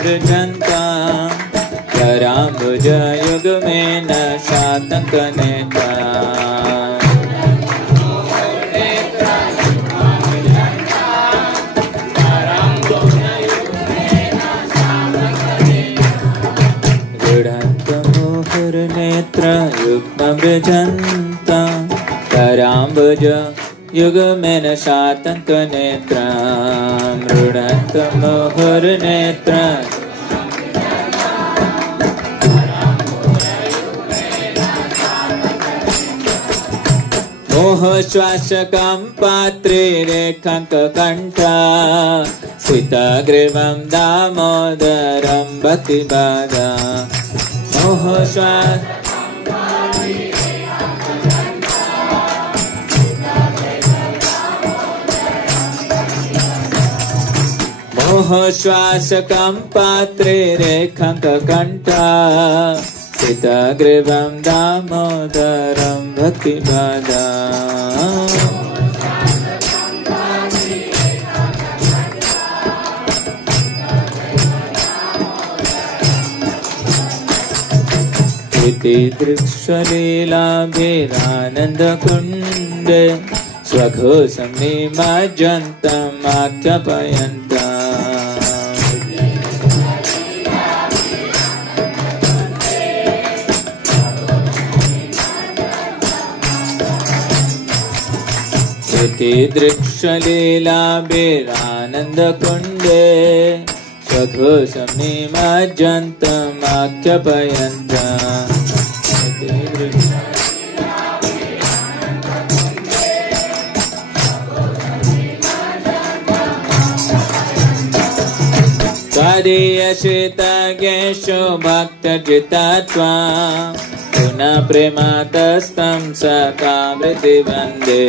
मृजन्ता कराम्बुज युग्मेन शातकनेत्रा नेत्र युग्ममृजन्ता कराम्बुज युग्मेन शातकनेत्रा मृडन्तमुहुर्नेत्र मोहश्वासकं पात्रे रेखाङ्ककण्ठा स्फीतग्रीवं दामोदरं भक्तिबाधा मोहश्वासकं पात्रे रेखाङ्ककण्ठा स्फीतग्रीवं दामोदरं भक्तिबाधा इति दृक्ष्वलीलाभिरानन्दकुण्डे स्वघोषं निमज्जन्तमाख्यापयन्ता इति दृक्ष्वलीलाभिरानन्दकुण्डे स्वघोषं निमज्जन्तमाख्यापयन्ता त्वदीयशितगेषु भक्तजितात्वा पुनः प्रेमातस्तं सकामृति वन्दे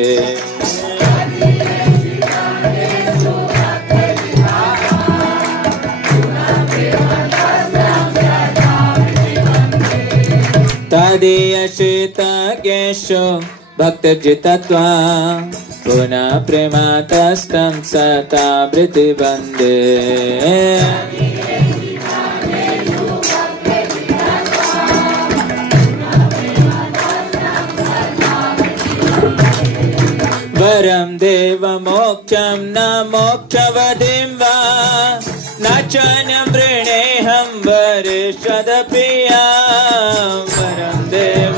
तदीयशितगेषु भक्तजितत्वा पुनः प्रेमातस्तं सतावृति वन्दे वरं देवमोक्षं न मोक्षवधिं वा न च न वृणेऽहं वरिष्ठदपिया वरं देव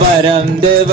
वरं देव